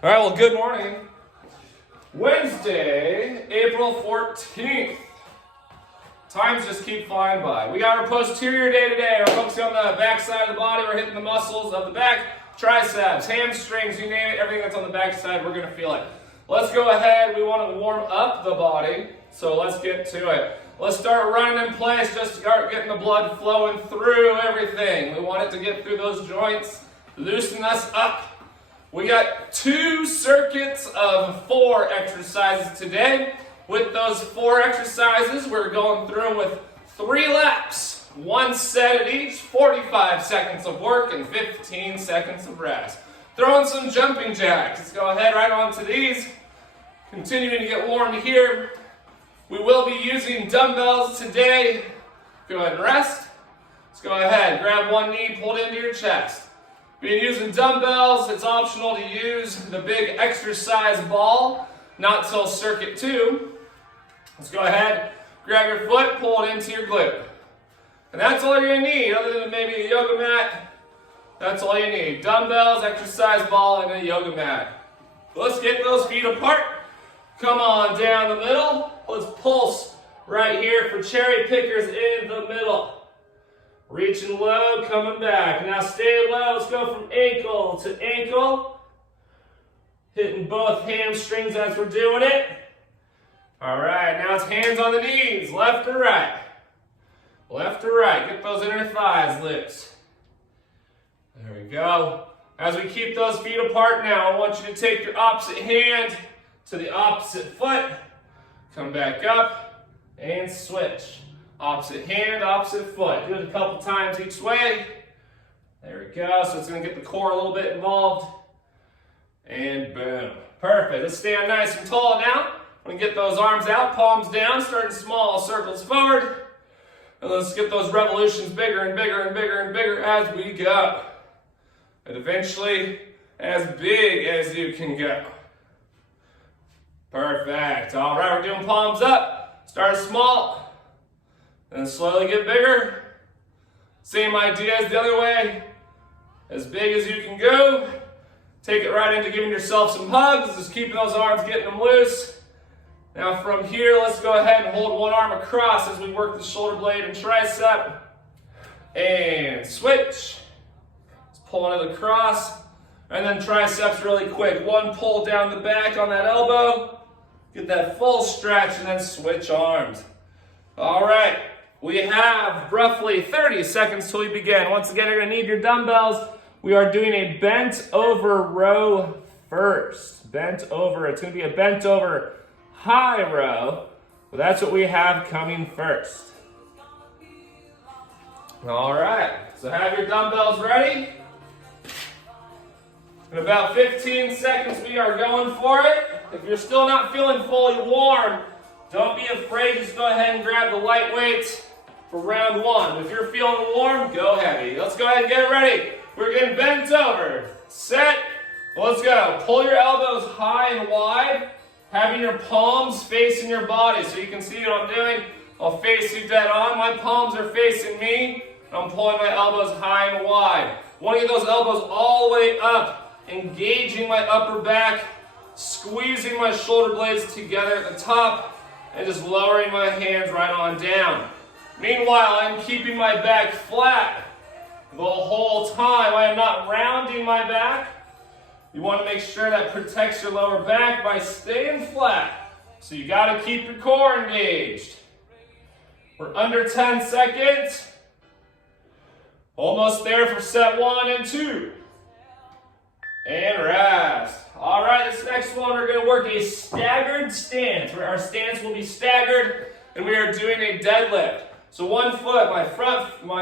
All right, well, good morning. Wednesday, April 14th. Times just keep flying by. We got our posterior day today. We're focusing on the back side of the body. We're hitting the muscles of the back, triceps, hamstrings, you name it, everything that's on the back side, we're gonna feel it. Let's go ahead. We wanna warm up the body, so let's get to it. Let's start running in place, just start getting the blood flowing through everything. We want it to get through those joints, loosen us up. We got 2 circuits of 4 exercises today. With those 4 exercises, we're going through them with 3 laps. 1 set at each, 45 seconds of work and 15 seconds of rest. Throw in some jumping jacks. Let's go ahead right on to these. Continuing to get warm here. We will be using dumbbells today. Go ahead and rest. Let's go ahead, grab one knee, pull it into your chest. Being using dumbbells, it's optional to use the big exercise ball, not till circuit 2. Let's go ahead, grab your foot, pull it into your glute. And that's all you're gonna need, other than maybe a yoga mat. That's all you need. Dumbbells, exercise ball, and a yoga mat. Let's get those feet apart. Come on down the middle. Let's pulse right here for cherry pickers in the middle. Reaching low, coming back. Now stay low. Let's go from ankle to ankle. Hitting both hamstrings as we're doing it. All right, now it's hands on the knees, left to right. Left to right. Get those inner thighs loose. There we go. As we keep those feet apart now, I want you to take your opposite hand to the opposite foot. Come back up and switch. Opposite hand, opposite foot. Do it a couple times each way. There we go. So it's going to get the core a little bit involved. And boom. Perfect. Let's stand nice and tall now. I'm going to get those arms out, palms down, starting small, circles forward. And let's get those revolutions bigger and bigger and bigger and bigger as we go. And eventually, as big as you can go. Perfect. All right, we're doing palms up. Start small. Then slowly get bigger. Same idea as the other way. As big as you can go. Take it right into giving yourself some hugs. Just keeping those arms, getting them loose. Now from here, let's go ahead and hold one arm across as we work the shoulder blade and tricep. And switch. Let's pull into the cross. And then triceps really quick. One pull down the back on that elbow. Get that full stretch and then switch arms. All right. We have roughly 30 seconds till we begin. Once again, you're going to need your dumbbells. We are doing a bent over row first. Bent over. It's going to be a bent over high row. But that's what we have coming first. All right. So have your dumbbells ready. In about 15 seconds, we are going for it. If you're still not feeling fully warm, don't be afraid. Just go ahead and grab the light weights for round 1. If you're feeling warm, go heavy. Let's go ahead and get ready. We're getting bent over. Set. Let's go. Pull your elbows high and wide, having your palms facing your body. So you can see what I'm doing. I'll face you dead on. My palms are facing me. I'm pulling my elbows high and wide. Want to get those elbows all the way up, engaging my upper back, squeezing my shoulder blades together at the top, and just lowering my hands right on down. Meanwhile, I'm keeping my back flat the whole time. I am not rounding my back. You want to make sure that protects your lower back by staying flat. So you got to keep your core engaged. We're under 10 seconds. Almost there for set 1 and 2. And rest. All right, this next one, we're going to work a staggered stance, where our stance will be staggered, and we are doing a deadlift. So one foot, my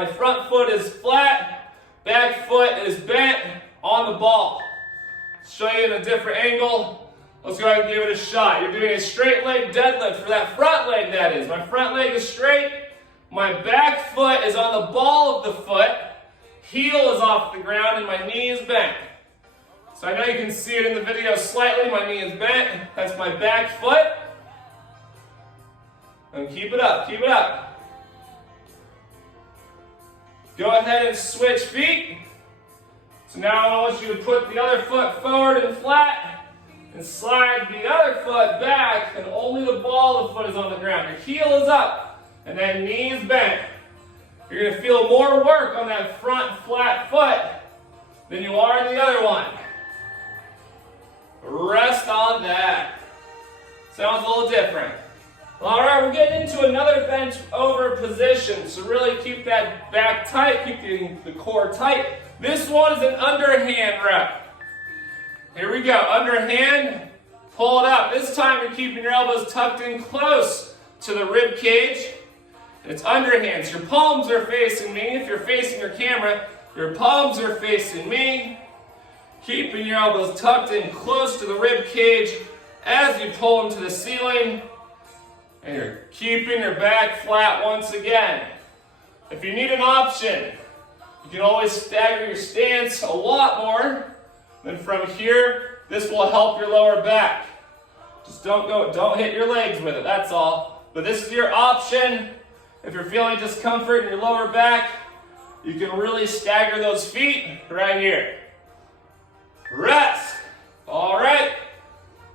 front foot is flat, back foot is bent on the ball. Show you in a different angle. Let's go ahead and give it a shot. You're doing a straight leg deadlift for that front leg, that is. My front leg is straight. My back foot is on the ball of the foot. Heel is off the ground and my knee is bent. So I know you can see it in the video slightly. My knee is bent. That's my back foot. And keep it up, keep it up. Go ahead and switch feet. So now I want you to put the other foot forward and flat. and slide the other foot back, and only the ball of the foot is on the ground. Your heel is up, and then knees bent. You're going to feel more work on that front flat foot than you are in the other one. Rest on that. Sounds a little different. All right, we're getting into another bent over position. So really keep that back tight, keep the core tight. This one is an underhand rep. Here we go, underhand, pull it up. This time you're keeping your elbows tucked in close to the rib cage. It's underhands. Your palms are facing me. If you're facing your camera, your palms are facing me. Keeping your elbows tucked in close to the rib cage as you pull them to the ceiling. And you're keeping your back flat once again. If you need an option, you can always stagger your stance a lot more. Then from here, this will help your lower back. Just don't hit your legs with it, that's all. But this is your option. If you're feeling discomfort in your lower back, you can really stagger those feet right here. Rest. All right.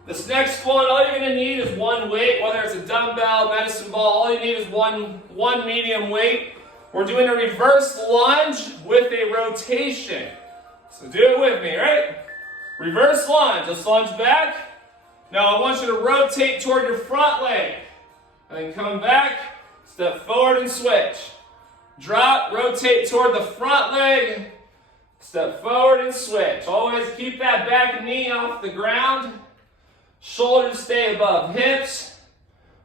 This next one, all you're going to need is one weight, whether it's a dumbbell, medicine ball, all you need is one medium weight. We're doing a reverse lunge with a rotation. So do it with me, right? Reverse lunge. Just lunge back. Now I want you to rotate toward your front leg. And then come back, step forward and switch. Drop, rotate toward the front leg, step forward and switch. Always keep that back knee off the ground. Shoulders stay above hips.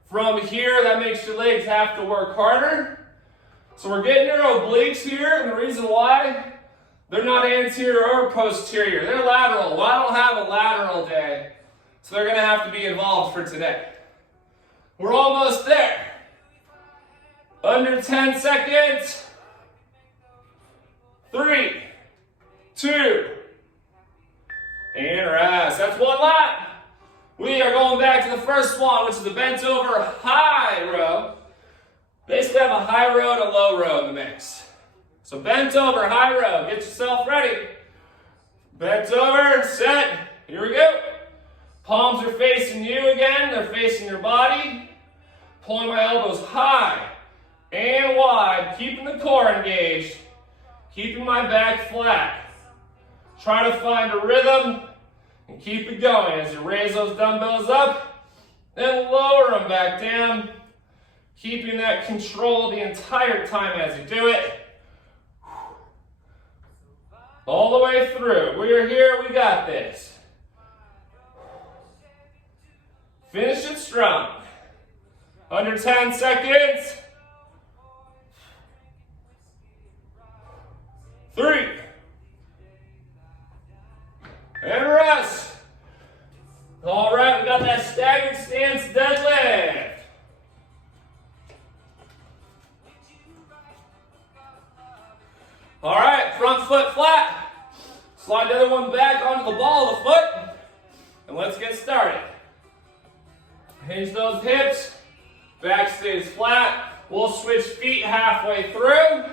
From here, that makes your legs have to work harder. So we're getting your obliques here, and the reason why, they're not anterior or posterior. They're lateral. Well, I don't have a lateral day, so they're going to have to be involved for today. We're almost there. Under 10 seconds. 3, 2, and rest. That's one lap. We are going back to the first one, which is the bent over high row. Basically have a high row and a low row in the mix. So bent over, high row. Get yourself ready. Bent over, set. Here we go. Palms are facing you again. They're facing your body. Pulling my elbows high and wide. Keeping the core engaged. Keeping my back flat. Try to find a rhythm and keep it going as you raise those dumbbells up and lower them back down. Keeping that control the entire time as you do it. All the way through. We are here, we got this. Finish it strong. Under 10 seconds. 3. And rest. All right, we got that staggered stance deadlift. All right, front foot flat. Slide the other one back onto the ball of the foot. And let's get started. Hinge those hips. Back stays flat. We'll switch feet halfway through.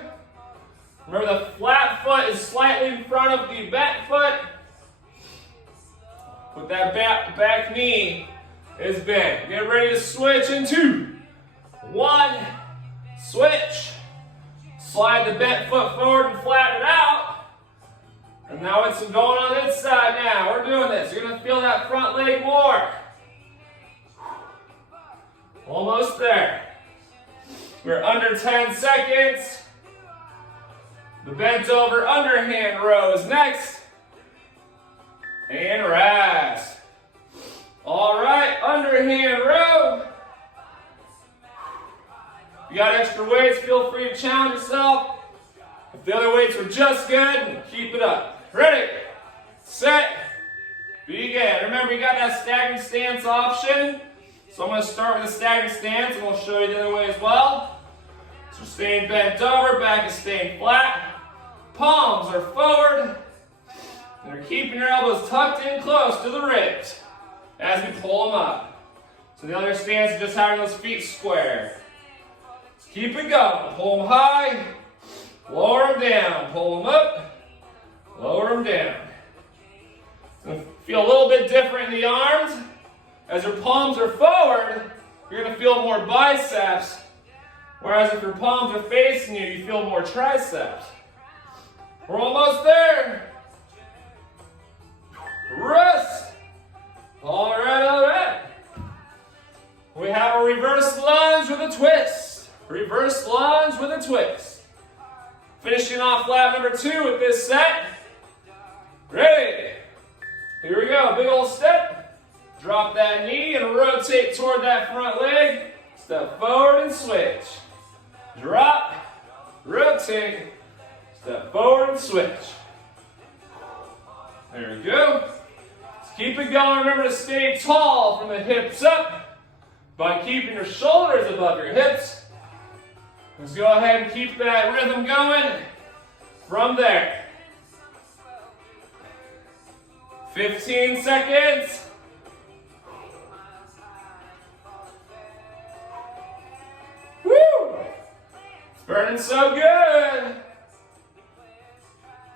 Remember, the flat foot is slightly in front of the bent foot. With that back knee is bent. Get ready to switch in 2, 1, switch. Slide the bent foot forward and flatten it out. And now it's going on this side now. We're doing this. You're going to feel that front leg more. Almost there. We're under 10 seconds. The bent over underhand row is next. And rest. All right, underhand row. If you got extra weights, feel free to challenge yourself. If the other weights were just good, keep it up. Ready, set, begin. Remember, you got that staggered stance option. So I'm going to start with a staggered stance, and we'll show you the other way as well. So staying bent over, back is staying flat. Palms are forward. And you're keeping your elbows tucked in close to the ribs as we pull them up. So the other stance is just having those feet square. Let's keep it going. Pull them high, lower them down. Pull them up, lower them down. So Feel a little bit different in the arms. As your palms are forward, you're going to feel more biceps. Whereas if your palms are facing you, you feel more triceps. We're almost there. Rest. All right. We have a reverse lunge with a twist. Reverse lunge with a twist. Finishing off lap number 2 with this set. Ready? Here we go. Big old step. Drop that knee and rotate toward that front leg. Step forward and switch. Drop, rotate, step forward and switch. There we go. Let's keep it going. Remember to stay tall from the hips up by keeping your shoulders above your hips. Let's go ahead and keep that rhythm going from there. 15 seconds. Woo! It's burning so good.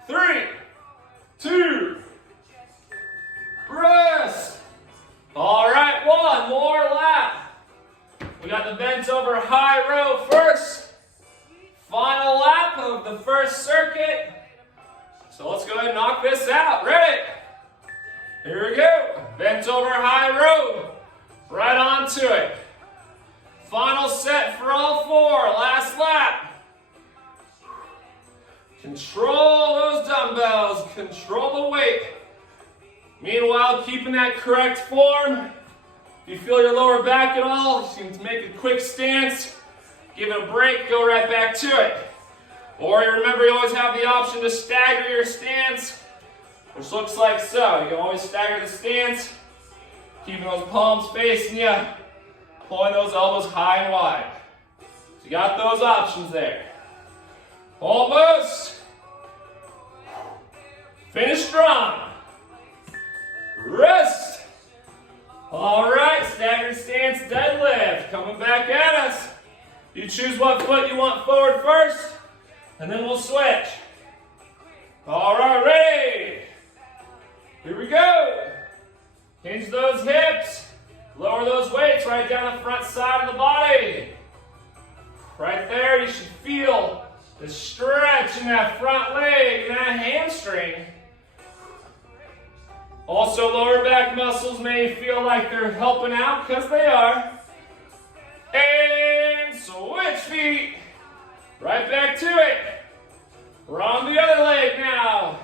3, 2, rest. All right, one more lap. We got the bent over high row first. Final lap of the first circuit. So let's go ahead and knock this out. Ready? Here we go. Bent over high row. Right onto it. Final set for all 4. Last lap. Control those dumbbells. Control the weight. Meanwhile, keeping that correct form. If you feel your lower back at all, you can make a quick stance. Give it a break, go right back to it. Or remember, you always have the option to stagger your stance, which looks like so. You can always stagger the stance, keeping those palms facing you, pulling those elbows high and wide. So you got those options there. Almost. Finish strong. Rest. All right, staggered stance deadlift. Coming back at us. You choose what foot you want forward first, and then we'll switch. All right, ready? Here we go. Hinge those hips. Lower those weights right down the front side of the body. Right there, you should feel the stretch in that front leg and that hamstring. Also, lower back muscles may feel like they're helping out, because they are. And switch feet. Right back to it. We're on the other leg now.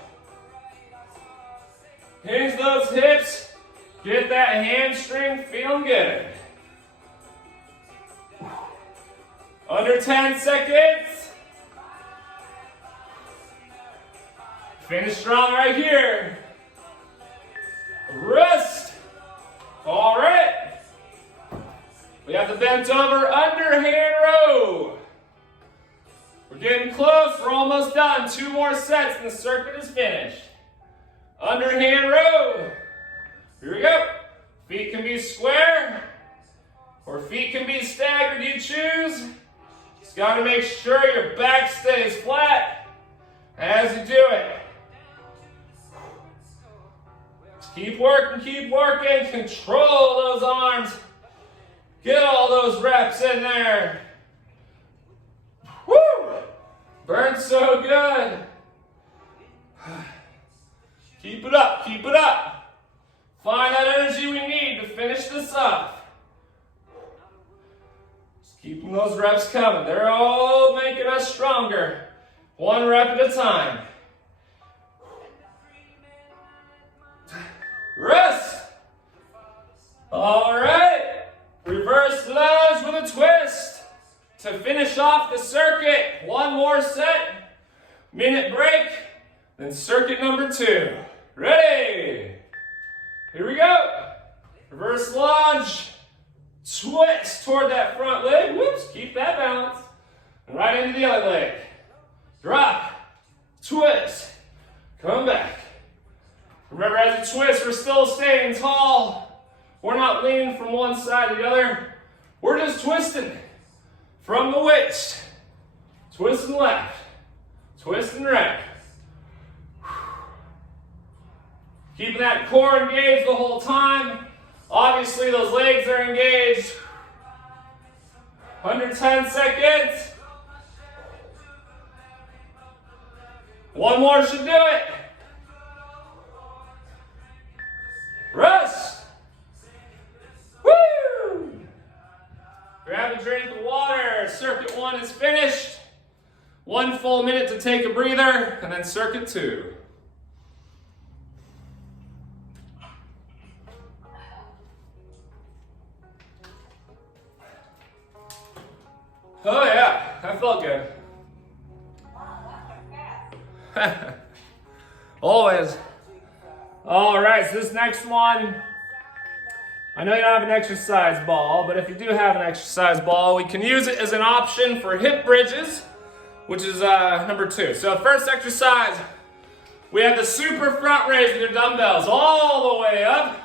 Hinge those hips. Get that hamstring feeling good. Under 10 seconds. Finish strong right here. Rest. All right. We have the bent over underhand row. We're getting close. We're almost done. 2 more sets and the circuit is finished. Underhand row. Here we go. Feet can be square or feet can be staggered. You choose. Just got to make sure your back stays flat as you do it. Just keep working, keep working. Control those arms. Get all those reps in there. Woo! Burns so good. Keep it up, keep it up. Find that energy we need to finish this off. Just keeping those reps coming. They're all making us stronger. 1 rep at a time. Rest. All right. Reverse lunge with a twist to finish off the circuit. 1 more set, minute break, then circuit number 2. Ready? Here we go. Reverse lunge, twist toward that front leg. Whoops, keep that balance. And right into the other leg. Drop, twist, come back. Remember, as you twist, we're still staying tall. We're not leaning from one side to the other. We're just twisting from the waist. Twisting left. Twisting right. Keeping that core engaged the whole time. Obviously, those legs are engaged. Under 10 seconds. One more should do it. Rest. Woo! Grab a drink of water. Circuit 1 is finished. 1 full minute to take a breather, and then circuit 2. Oh yeah, that felt good. Always. All right, so this next one, I know you don't have an exercise ball, but if you do have an exercise ball, we can use it as an option for hip bridges, which is number 2. So first exercise, we have the super front raise with your dumbbells all the way up,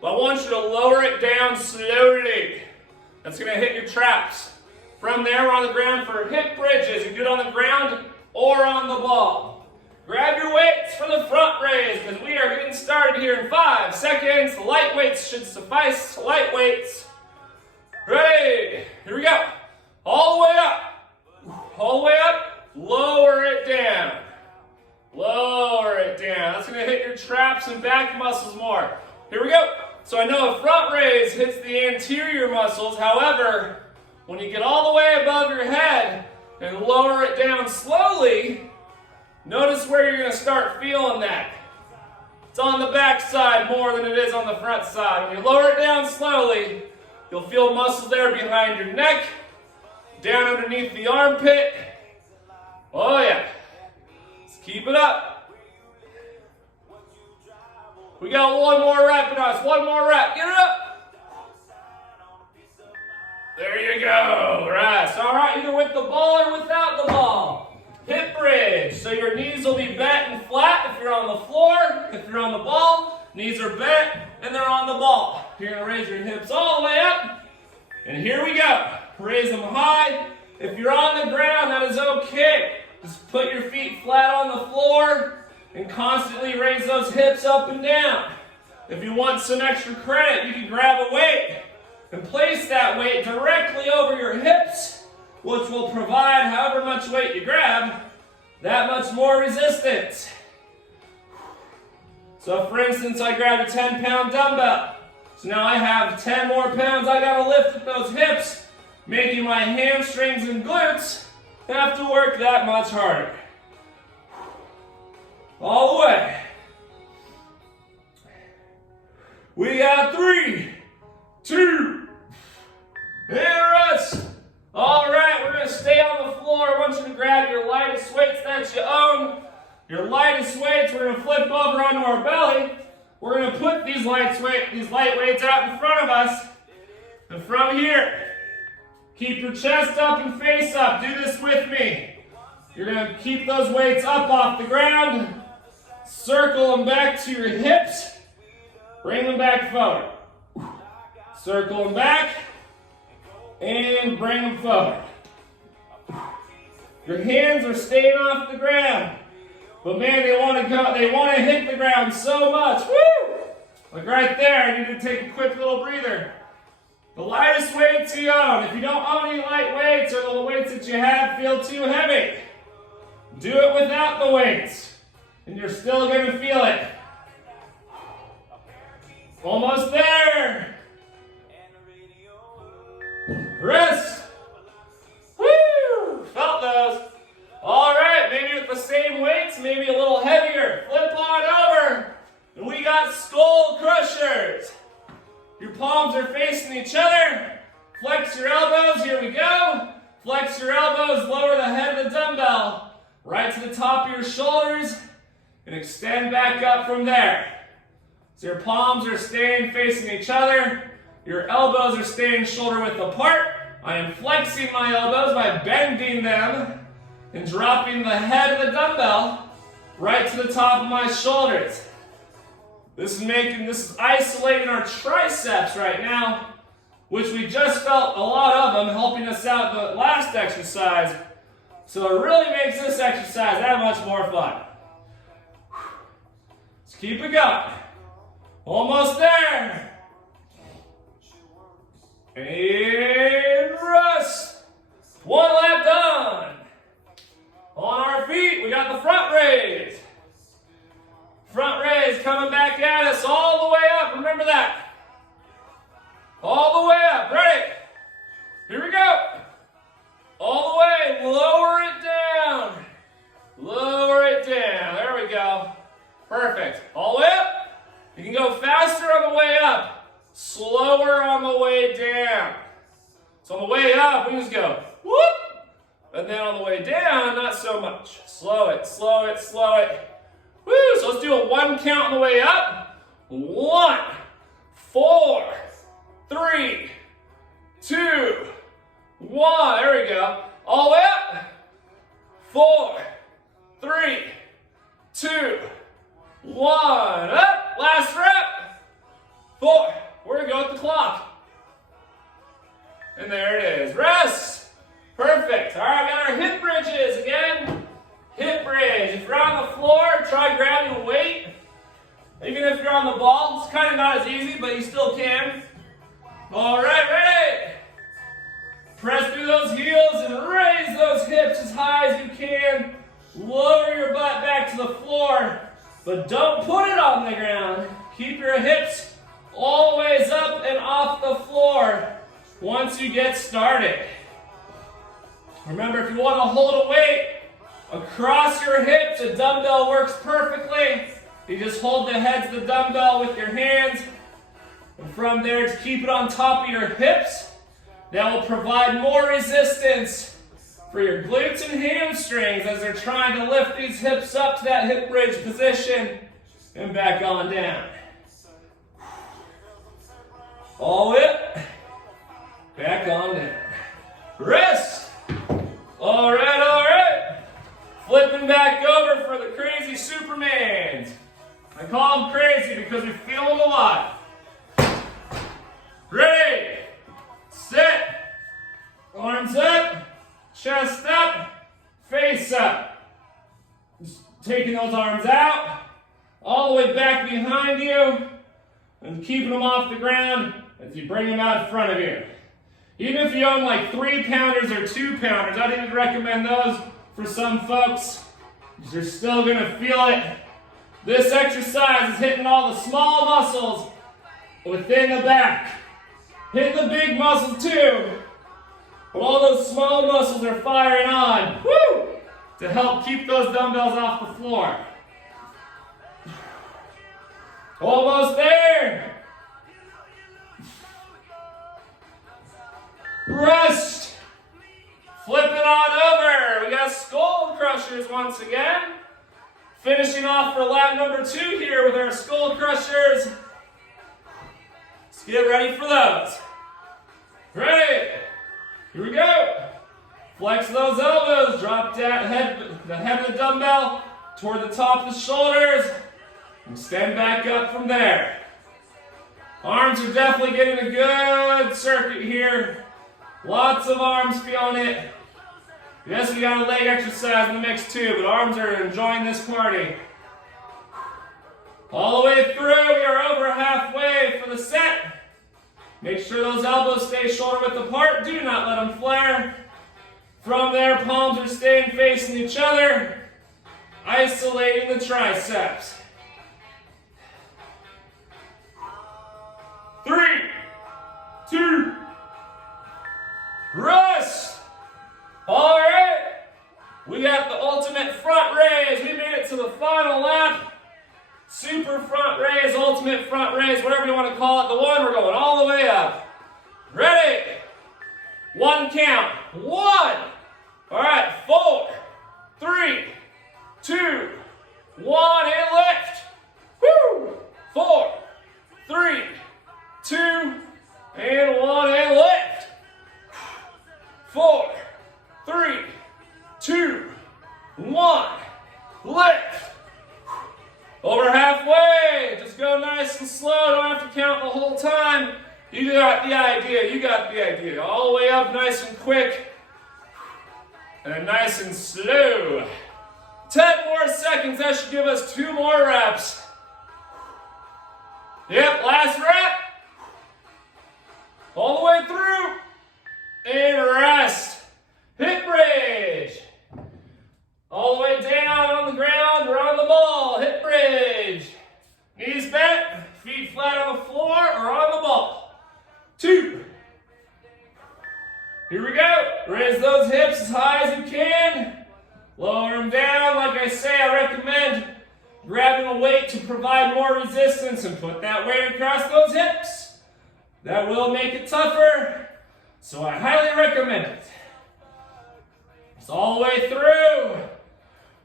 but I want you to lower it down slowly. That's gonna hit your traps. From there, we're on the ground for hip bridges. You can do it on the ground or on the ball. Grab your weights for the front raise because we are getting started here in 5 seconds. Light weights should suffice. Light weights. Ready? Here we go. All the way up. All the way up. Lower it down. Lower it down. That's going to hit your traps and back muscles more. Here we go. So I know a front raise hits the anterior muscles. However, when you get all the way above your head and lower it down slowly, notice where you're going to start feeling that. It's on the back side more than it is on the front side. When you lower it down slowly, you'll feel muscles there behind your neck, down underneath the armpit. Oh yeah. Let's keep it up. We got one more rep in us. One more rep. Get it up. There you go. Rest. All right, either with the ball or without the ball. Hip bridge. So your knees will be bent and flat if you're on the floor. If you're on the ball, knees are bent and they're on the ball. You're going to raise your hips all the way up. And here we go. Raise them high. If you're on the ground, that is okay. Just put your feet flat on the floor and constantly raise those hips up and down. If you want some extra credit, you can grab a weight and place that weight directly over your hips, which will provide however much weight you grab, that much more resistance. So for instance, I grabbed a 10-pound dumbbell. So now I have 10 more pounds I gotta lift with those hips, making my hamstrings and glutes have to work that much harder. All the way. We got 3, 2, and rest. All right, we're going to stay on the floor. I want you to grab your lightest weights that you own. Your lightest weights, we're going to flip over onto our belly. We're going to put these light weights out in front of us. And from here, keep your chest up and face up. Do this with me. You're going to keep those weights up off the ground. Circle them back to your hips. Bring them back forward. Circle them back. And bring them forward. Your hands are staying off the ground. But man, they want to hit the ground so much. Woo! Like right there, I need to take a quick little breather. The lightest weights you own. If you don't own any light weights or the weights that you have feel too heavy, do it without the weights. And you're still going to feel it. Almost there. Rest. Woo! Felt those. All right, maybe with the same weights, maybe a little heavier. Flip on over. And we got skull crushers. Your palms are facing each other. Flex your elbows. Here we go. Flex your elbows. Lower the head of the dumbbell right to the top of your shoulders. And extend back up from there. So your palms are staying facing each other. Your elbows are staying shoulder width apart. I am flexing my elbows by bending them and dropping the head of the dumbbell right to the top of my shoulders. This is isolating our triceps right now, which we just felt a lot of them helping us out the last exercise. So it really makes this exercise that much more fun. Let's keep it going. Almost there. And rest. One lap done. On our feet, we got the front raise. Front raise coming back at us all the way up. Remember that. All the way up. Ready? Here we go. All the way. Lower it down. Lower it down. There we go. Perfect. All the way up. You can go faster on the way up. Slower on the way down. So on the way up, we just go whoop. And then on the way down, not so much. Slow it, slow it, slow it. Woo! So let's do a 1 count on the way up. 1, 4, 3, 2, 1. There we go. All the way up. 4, 3, 2, 1. Up. Last rep. 4. We're going to go with the clock. And there it is. Rest. Perfect. All right, got our hip bridges again. Hip bridge. If you're on the floor, try grabbing a weight. Even if you're on the ball, it's kind of not as easy, but you still can. All right, ready? Press through those heels and raise those hips as high as you can. Lower your butt back to the floor, but don't put it on the ground. Keep your hips always up and off the floor once you get started. Remember, if you want to hold a weight across your hips, a dumbbell works perfectly. You just hold the heads of the dumbbell with your hands. And from there, just keep it on top of your hips. That will provide more resistance for your glutes and hamstrings as they're trying to lift these hips up to that hip bridge position and back on down. All it. Back on down. Rest. All right. Flipping back over for the crazy Supermans. I call them crazy because we feel them a lot. Ready, set, arms up, chest up, face up. Just taking those arms out, all the way back behind you, and keeping them off the ground as you bring them out in front of you. Even if you own like 3-pounders or 2-pounders, I'd even recommend those for some folks, because you're still gonna feel it. This exercise is hitting all the small muscles within the back. Hitting the big muscles too, but all those small muscles are firing on, woo, to help keep those dumbbells off the floor. Almost there. Rest. Flip it on over. We got skull crushers once again. Finishing off for lap number 2 here with our skull crushers. Let's get ready for those. Ready? Here we go. Flex those elbows. Drop that the head of the dumbbell toward the top of the shoulders. And stand back up from there. Arms are definitely getting a good circuit here. Lots of arms feeling it. Yes, we got a leg exercise in the mix too, but arms are enjoying this party. All the way through, we are over halfway for the set. Make sure those elbows stay shoulder width apart. Do not let them flare. From there, palms are staying facing each other, isolating the triceps. 3, 2, rest. All right, we got the ultimate front raise. We made it to the final lap. Super front raise, ultimate front raise, whatever you want to call it. The one, we're going all the way up. Ready? 1 count. 1. All right, 4, 3, 2, 1, and lift. Woo! 4, 3, 2, and 1, and lift. 4, 3, 2, 1, lift. Over halfway. Just go nice and slow. Don't have to count the whole time. You got the idea. All the way up nice and quick. And nice and slow. 10 more seconds. That should give us 2 more reps. Yep, last rep. All the way through. And rest. Hip bridge. All the way down on the ground or on the ball. Hip bridge. Knees bent, feet flat on the floor or on the ball. 2. Here we go. Raise those hips as high as you can. Lower them down. Like I say, I recommend grabbing a weight to provide more resistance and put that weight across those hips. That will make it tougher, so I highly recommend it. It's all the way through.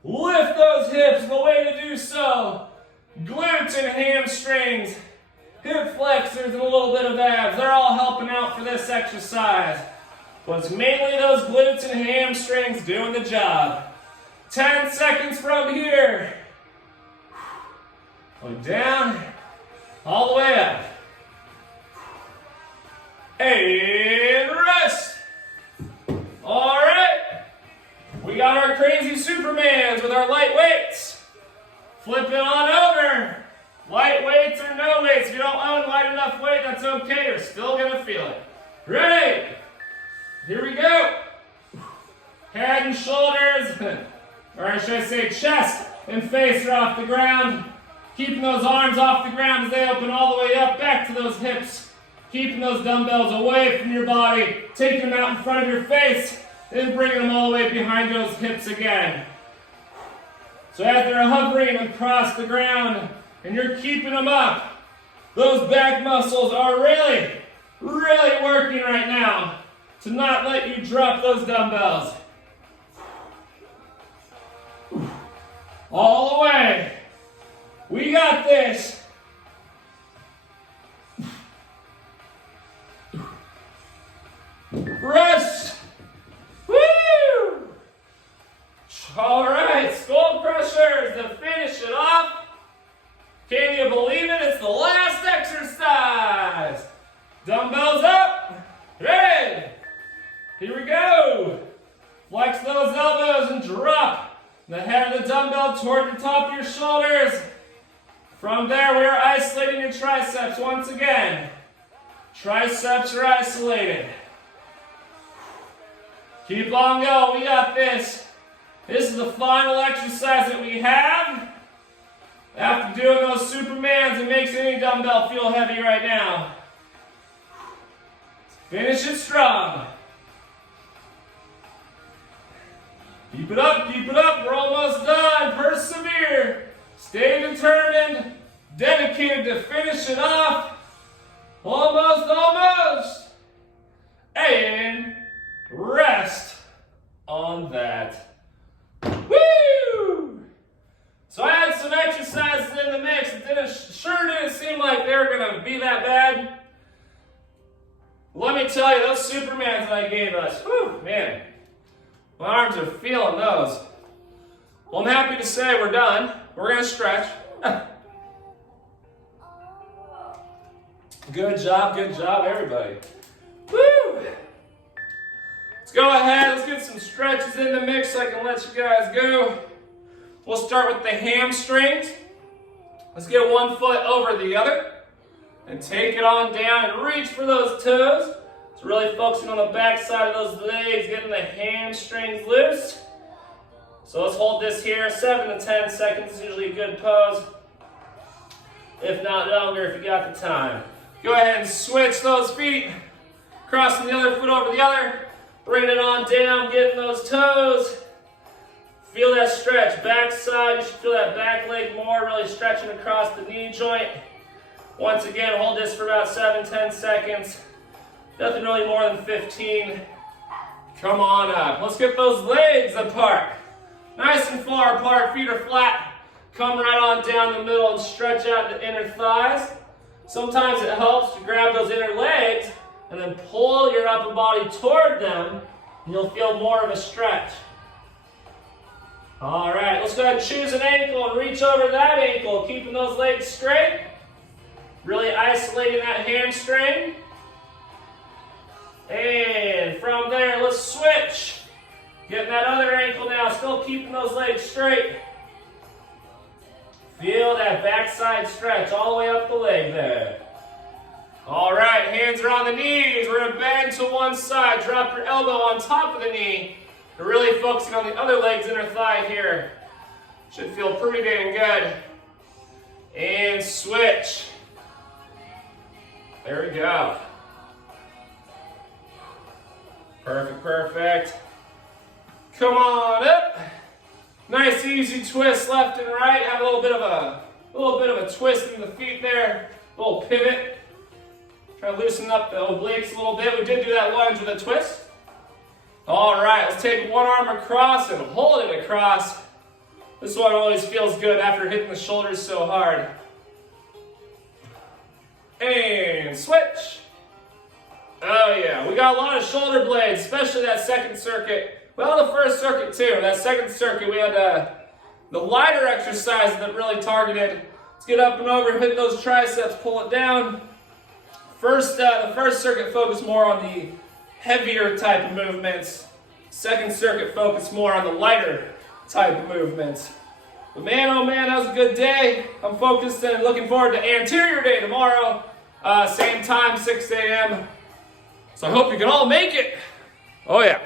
Lift those hips. The way to do so, glutes and hamstrings, hip flexors, and a little bit of abs. They're all helping out for this exercise. But it's mainly those glutes and hamstrings doing the job. 10 seconds from here. Go down, all the way up. And rest. All right. We got our crazy Supermans with our light weights. Flip it on over. Light weights or no weights. If you don't own light enough weight, that's okay. You're still going to feel it. Ready? Here we go. Head and shoulders, or should I say chest and face are off the ground. Keeping those arms off the ground as they open all the way up, back to those hips. Keeping those dumbbells away from your body. Taking them out in front of your face, then bringing them all the way behind those hips again. So as they're hovering across the ground and you're keeping them up, those back muscles are really, really working right now to not let you drop those dumbbells. All the way. We got this. Rest. Woo! All right, skull crushers to finish it off. Can you believe it? It's the last exercise. Dumbbells up. Ready? Here we go. Flex those elbows and drop the head of the dumbbell toward the top of your shoulders. From there, we are isolating your triceps once again. Triceps are isolated. Keep on going. We got this. This is the final exercise that we have. After doing those Supermans, it makes any dumbbell feel heavy right now. Finish it strong. Keep it up, keep it up. We're almost done. Persevere. Stay determined. Dedicated to finish it off. Almost, almost. And rest on that. Woo! So I had some exercises in the mix. It sure didn't seem like they were going to be that bad. Let me tell you, those Supermans that I gave us, whew, man, my arms are feeling those. Well, I'm happy to say we're done. We're going to stretch. Good job, everybody. Woo! Let's go ahead, let's get some stretches in the mix so I can let you guys go. We'll start with the hamstrings. Let's get one foot over the other and take it on down and reach for those toes. It's really focusing on the back side of those legs, getting the hamstrings loose. So let's hold this here. 7 to 10 seconds is usually a good pose. If not longer, if you got the time. Go ahead and switch those feet. Crossing the other foot over the other. Bring it on down, getting those toes. Feel that stretch. Back side, you should feel that back leg more, really stretching across the knee joint. Once again, hold this for about 7-10 seconds. Nothing really more than 15. Come on up. Let's get those legs apart. Nice and far apart, feet are flat. Come right on down the middle and stretch out the inner thighs. Sometimes it helps to grab those inner legs and then pull your upper body toward them, and you'll feel more of a stretch. All right, let's go ahead and choose an ankle and reach over that ankle, keeping those legs straight. Really isolating that hamstring. And from there, let's switch. Getting that other ankle now, still keeping those legs straight. Feel that backside stretch all the way up the leg there. All right, hands are on the knees. We're gonna bend to one side. Drop your elbow on top of the knee. You're really focusing on the other leg's inner thigh here. Should feel pretty dang good. And switch. There we go. Perfect, perfect. Come on up. Nice easy twist left and right. Have a little bit of a twist in the feet there. A little pivot. Try to loosen up the obliques a little bit. We did do that lunge with a twist. All right, let's take one arm across and hold it across. This one always feels good after hitting the shoulders so hard. And switch. Oh yeah, we got a lot of shoulder blades, especially that second circuit. Well, the first circuit too. That second circuit, we had the lighter exercises that really targeted. Let's get up and over, hit those triceps, pull it down. The first circuit focused more on the heavier type of movements. Second circuit focused more on the lighter type of movements. But man, oh man, that was a good day. I'm focused and looking forward to anterior day tomorrow. Same time, 6 a.m. So I hope you can all make it. Oh yeah.